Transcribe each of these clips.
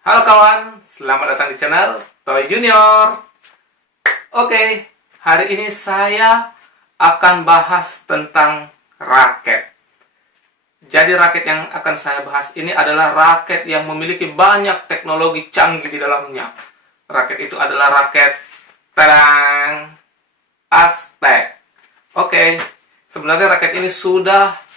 Halo kawan, selamat datang di channel Toy Junior. Oke, hari ini saya akan bahas tentang raket. Jadi raket yang akan saya bahas ini adalah raket yang memiliki banyak teknologi canggih di dalamnya. Raket itu adalah raket Terang Aztec. Oke, sebenarnya raket ini sudah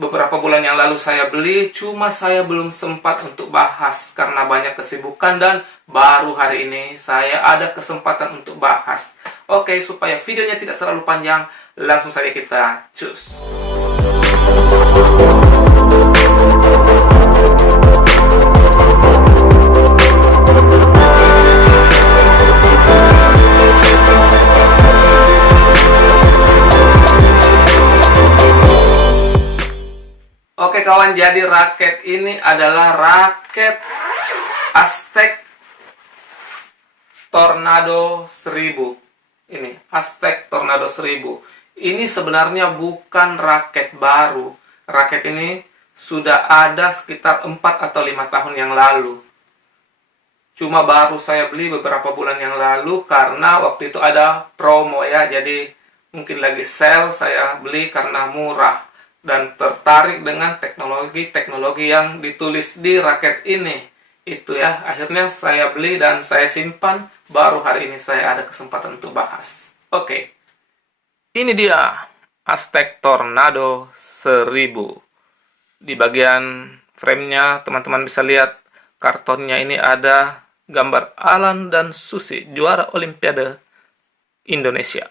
beberapa bulan yang lalu saya beli, cuma saya belum sempat untuk bahas karena banyak kesibukan dan baru hari ini saya ada kesempatan untuk bahas. Oke, supaya videonya tidak terlalu panjang, langsung saja kita cus. Oke kawan, jadi raket ini adalah raket Aztec Tornado 1000. Ini Aztec Tornado 1000. Ini sebenarnya bukan raket baru. Raket ini sudah ada sekitar 4 atau 5 tahun yang lalu. Cuma baru saya beli beberapa bulan yang lalu karena waktu itu ada promo ya. Jadi mungkin lagi sale, saya beli karena murah dan tertarik dengan teknologi-teknologi yang ditulis di raket ini. Itu ya, akhirnya saya beli dan saya simpan. Baru hari ini saya ada kesempatan untuk bahas. Oke, ini dia Aztec Tornado 1000. Di bagian framenya teman-teman bisa lihat kartonnya, ini ada gambar Alan dan Susi, juara Olimpiade Indonesia.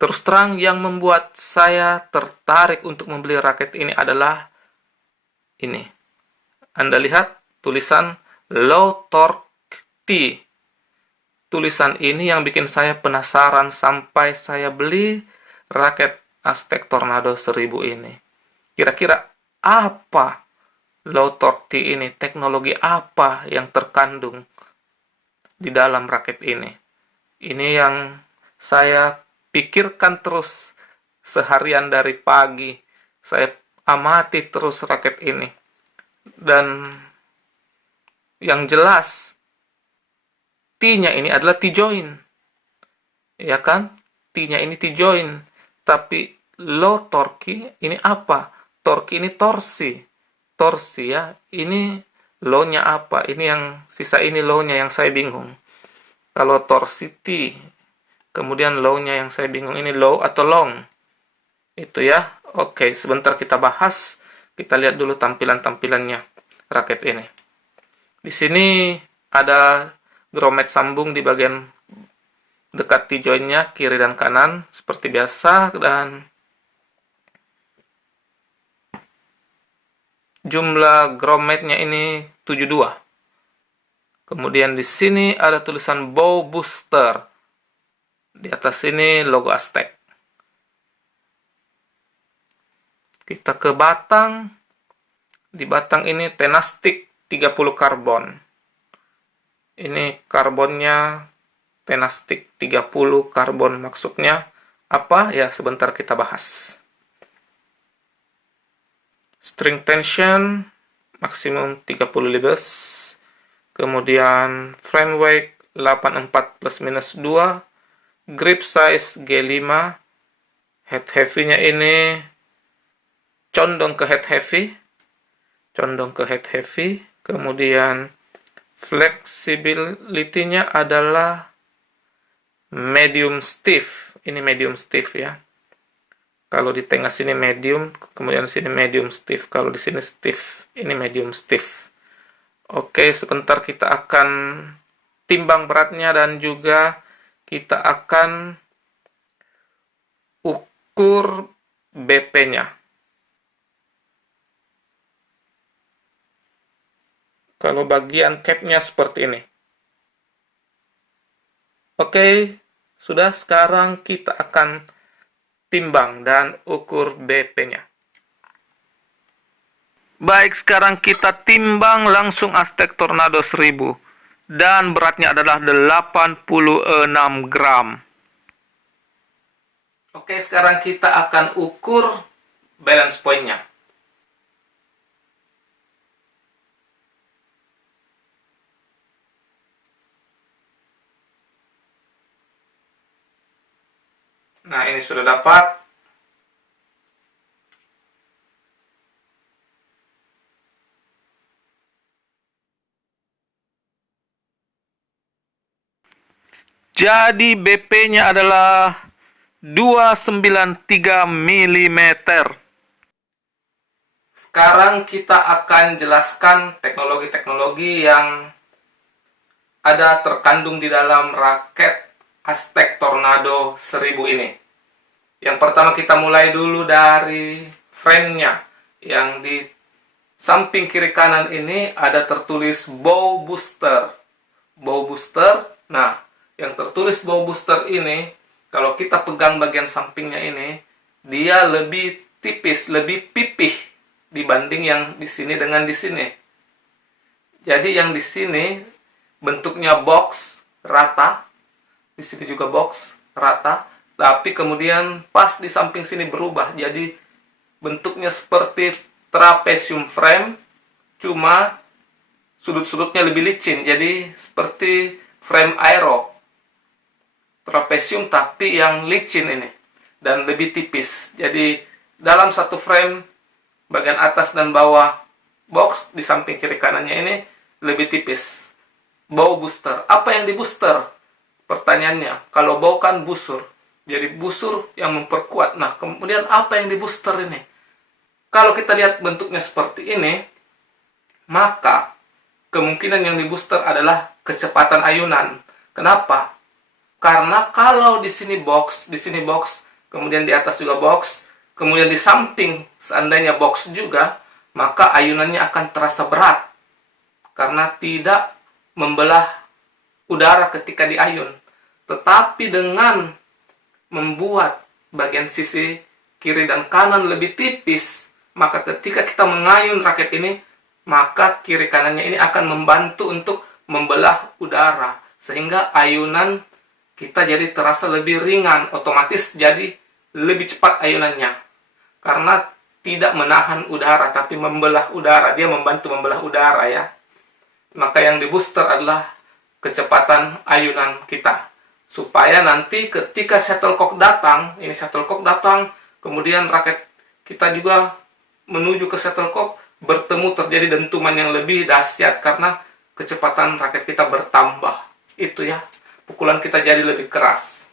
Terus terang yang membuat saya tertarik untuk membeli raket ini adalah ini. Anda lihat tulisan Low Torque T. Tulisan ini yang bikin saya penasaran sampai saya beli raket Aztec Tornado 1000 ini. Kira-kira apa Low Torque T ini? Teknologi apa yang terkandung di dalam raket ini? Ini yang saya pikirkan terus seharian dari pagi. Saya amati terus raket ini. Dan yang jelas T-nya ini adalah T-joint. Ya kan? T-nya ini T-joint. Tapi low torque ini apa? Torque ini torsi. Torsi ya. Ini low-nya apa? Ini yang sisa ini low-nya yang saya bingung. Kalau torsi T, kemudian low-nya yang saya bingung, ini low atau long. Itu ya. Oke, sebentar kita bahas. Kita lihat dulu tampilan-tampilannya raket ini. Di sini ada grommet sambung di bagian dekat T-joint-nya, kiri dan kanan seperti biasa, dan jumlah grommetnya ini 72. Kemudian di sini ada tulisan bow booster. Di atas ini logo Aztec. Kita ke batang. Di batang ini Tenastic 30 karbon. Ini karbonnya Tenastic 30 karbon, maksudnya apa? Ya, sebentar kita bahas. String tension maksimum 30 libes. Kemudian frame weight 84 plus minus 2. Grip size G5. Head heavy-nya ini condong ke head heavy. Kemudian flexibility-nya adalah medium stiff. Ini medium stiff ya. Kalau di tengah sini medium, kemudian sini medium stiff. Kalau di sini stiff, ini medium stiff. Oke, sebentar kita akan timbang beratnya dan juga kita akan ukur BP-nya. Kalau bagian cap-nya seperti ini. Oke, sudah, sekarang kita akan timbang dan ukur BP-nya. Baik, sekarang kita timbang langsung Aztec Tornado 1000. Dan beratnya adalah 86 gram. Oke, sekarang kita akan ukur balance point-nya. Nah, ini sudah dapat. Jadi BP-nya adalah 293 mm. Sekarang kita akan jelaskan teknologi-teknologi yang ada terkandung di dalam raket Aztec Tornado 1000 ini. Yang pertama kita mulai dulu dari frame-nya. Yang di samping kiri kanan ini ada tertulis bow booster. Bow booster. Nah, yang tertulis bow booster ini, kalau kita pegang bagian sampingnya ini, dia lebih tipis, lebih pipih dibanding yang di sini dengan di sini. Jadi yang di sini bentuknya box rata, di sini juga box rata, tapi kemudian pas di samping sini berubah jadi bentuknya seperti trapesium frame, cuma sudut-sudutnya lebih licin, jadi seperti frame aero trapesium tapi yang licin ini dan lebih tipis. Jadi dalam satu frame bagian atas dan bawah box di samping kiri kanannya ini lebih tipis. Bow booster. Apa yang di booster? Pertanyaannya. Kalau bow kan busur. Jadi busur yang memperkuat. Nah, kemudian apa yang di booster ini? Kalau kita lihat bentuknya seperti ini, maka kemungkinan yang di booster adalah kecepatan ayunan. Kenapa? Karena kalau di sini box, kemudian di atas juga box, kemudian di samping seandainya box juga, maka ayunannya akan terasa berat. Karena tidak membelah udara ketika diayun. Tetapi dengan membuat bagian sisi kiri dan kanan lebih tipis, maka ketika kita mengayun raket ini, maka kiri kanannya ini akan membantu untuk membelah udara. Sehingga ayunan kita jadi terasa lebih ringan, otomatis jadi lebih cepat ayunannya. Karena tidak menahan udara, tapi membelah udara. Dia membantu membelah udara ya. Maka yang di booster adalah kecepatan ayunan kita. Supaya nanti ketika shuttlecock datang, kemudian raket kita juga menuju ke shuttlecock, bertemu terjadi dentuman yang lebih dahsyat karena kecepatan raket kita bertambah. Itu ya. Pukulan kita jadi lebih keras.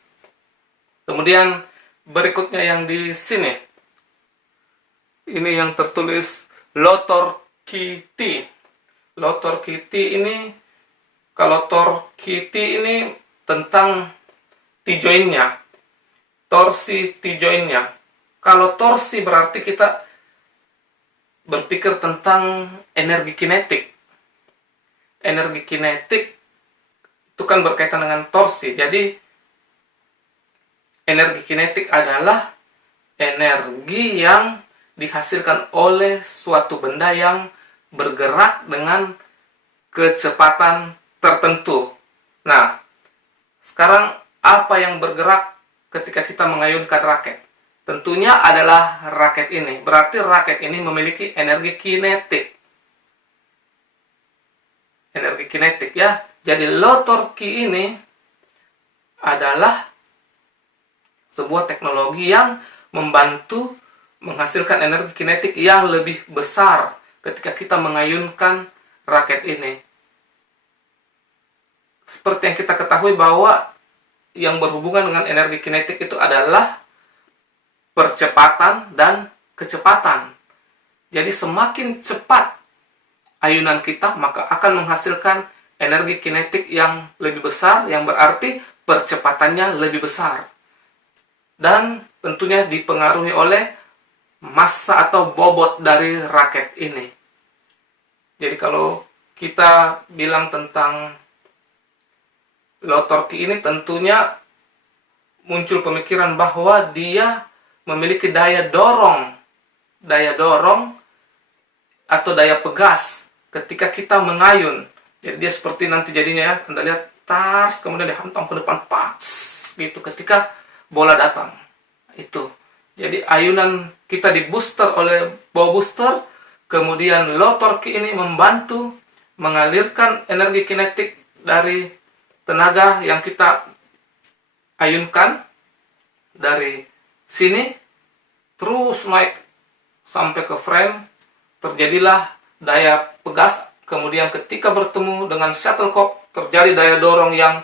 Kemudian berikutnya yang di sini. Ini yang tertulis Lotor-Kitty. Lotor-Kitty ini, kalau Tor-Kitty ini tentang T-joint-nya. Torsi T-joint-nya. Kalau torsi berarti kita berpikir tentang energi kinetik. Energi kinetik itu kan berkaitan dengan torsi. Jadi energi kinetik adalah energi yang dihasilkan oleh suatu benda yang bergerak dengan kecepatan tertentu. Nah, sekarang apa yang bergerak ketika kita mengayunkan raket? Tentunya adalah raket ini. Berarti raket ini memiliki energi kinetik. Energi kinetik ya. Jadi Lotor-Ki ini adalah sebuah teknologi yang membantu menghasilkan energi kinetik yang lebih besar ketika kita mengayunkan raket ini. Seperti yang kita ketahui bahwa yang berhubungan dengan energi kinetik itu adalah percepatan dan kecepatan. Jadi semakin cepat ayunan kita, maka akan menghasilkan energi kinetik yang lebih besar, yang berarti percepatannya lebih besar. Dan tentunya dipengaruhi oleh massa atau bobot dari raket ini. Jadi kalau kita bilang tentang Lotor-Ki ini, tentunya muncul pemikiran bahwa dia memiliki daya dorong atau daya pegas ketika kita mengayun. Jadi dia seperti nanti jadinya ya, Anda lihat tas, kemudian dihantam ke depan, pas gitu ketika bola datang. Itu. Jadi ayunan kita di booster oleh bow booster, kemudian Lotor-Ki ini membantu mengalirkan energi kinetik dari tenaga yang kita ayunkan. dari sini terus naik sampai ke frame, terjadilah daya pegas. Kemudian ketika bertemu dengan shuttlecock, terjadi daya dorong yang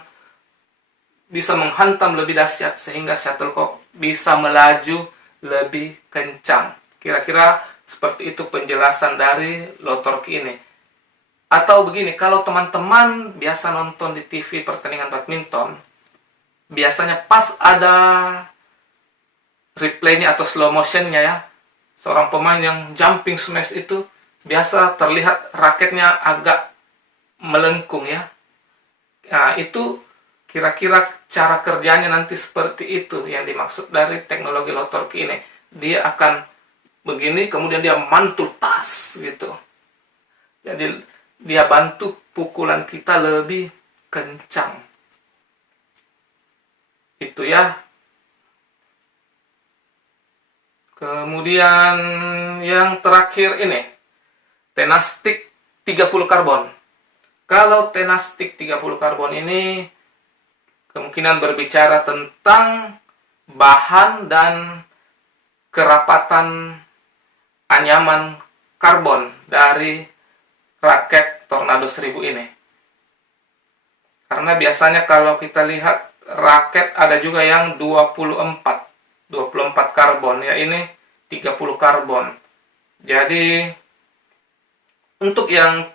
bisa menghantam lebih dahsyat sehingga shuttlecock bisa melaju lebih kencang. Kira-kira seperti itu penjelasan dari low torque ini. Atau begini, kalau teman-teman biasa nonton di TV pertandingan badminton, biasanya pas ada replaynya atau slow motionnya ya, seorang pemain yang jumping smash itu biasa terlihat raketnya agak melengkung ya. Nah, itu kira-kira cara kerjanya nanti seperti itu yang dimaksud dari teknologi low torque ini. Dia akan begini, kemudian dia mantul tas gitu. Jadi dia bantu pukulan kita lebih kencang. Itu ya. Kemudian yang terakhir ini, Tenastic 30 karbon. Kalau Tenastic 30 karbon ini kemungkinan berbicara tentang bahan dan kerapatan anyaman karbon dari raket Tornado 1000 ini. Karena biasanya kalau kita lihat raket ada juga yang 24 karbon, ya ini 30 karbon. Jadi untuk yang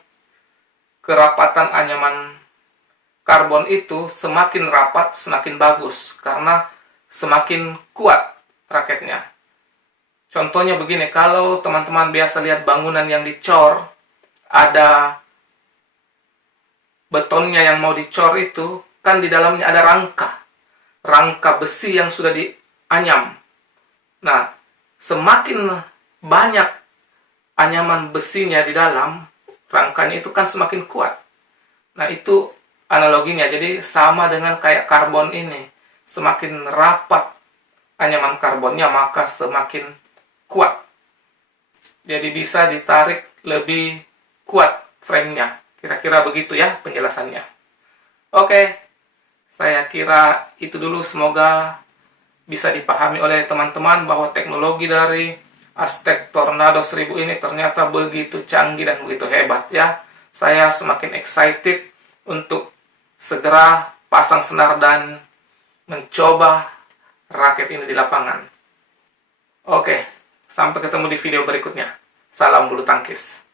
kerapatan anyaman karbon itu semakin rapat semakin bagus karena semakin kuat raketnya. Contohnya begini, kalau teman-teman biasa lihat bangunan yang dicor, ada betonnya yang mau dicor itu kan di dalamnya ada rangka besi yang sudah dianyam. Nah, semakin banyak anyaman besinya di dalam rangkanya itu kan semakin kuat. Nah, itu analoginya. Jadi sama dengan kayak karbon ini. Semakin rapat anyaman karbonnya, maka semakin kuat. Jadi bisa ditarik lebih kuat frame-nya. Kira-kira begitu ya penjelasannya. Oke, saya kira itu dulu. Semoga bisa dipahami oleh teman-teman bahwa teknologi dari Aztec Tornado 1000 ini ternyata begitu canggih dan begitu hebat ya. Saya semakin excited untuk segera pasang senar dan mencoba raket ini di lapangan. Oke, sampai ketemu di video berikutnya. Salam bulu tangkis.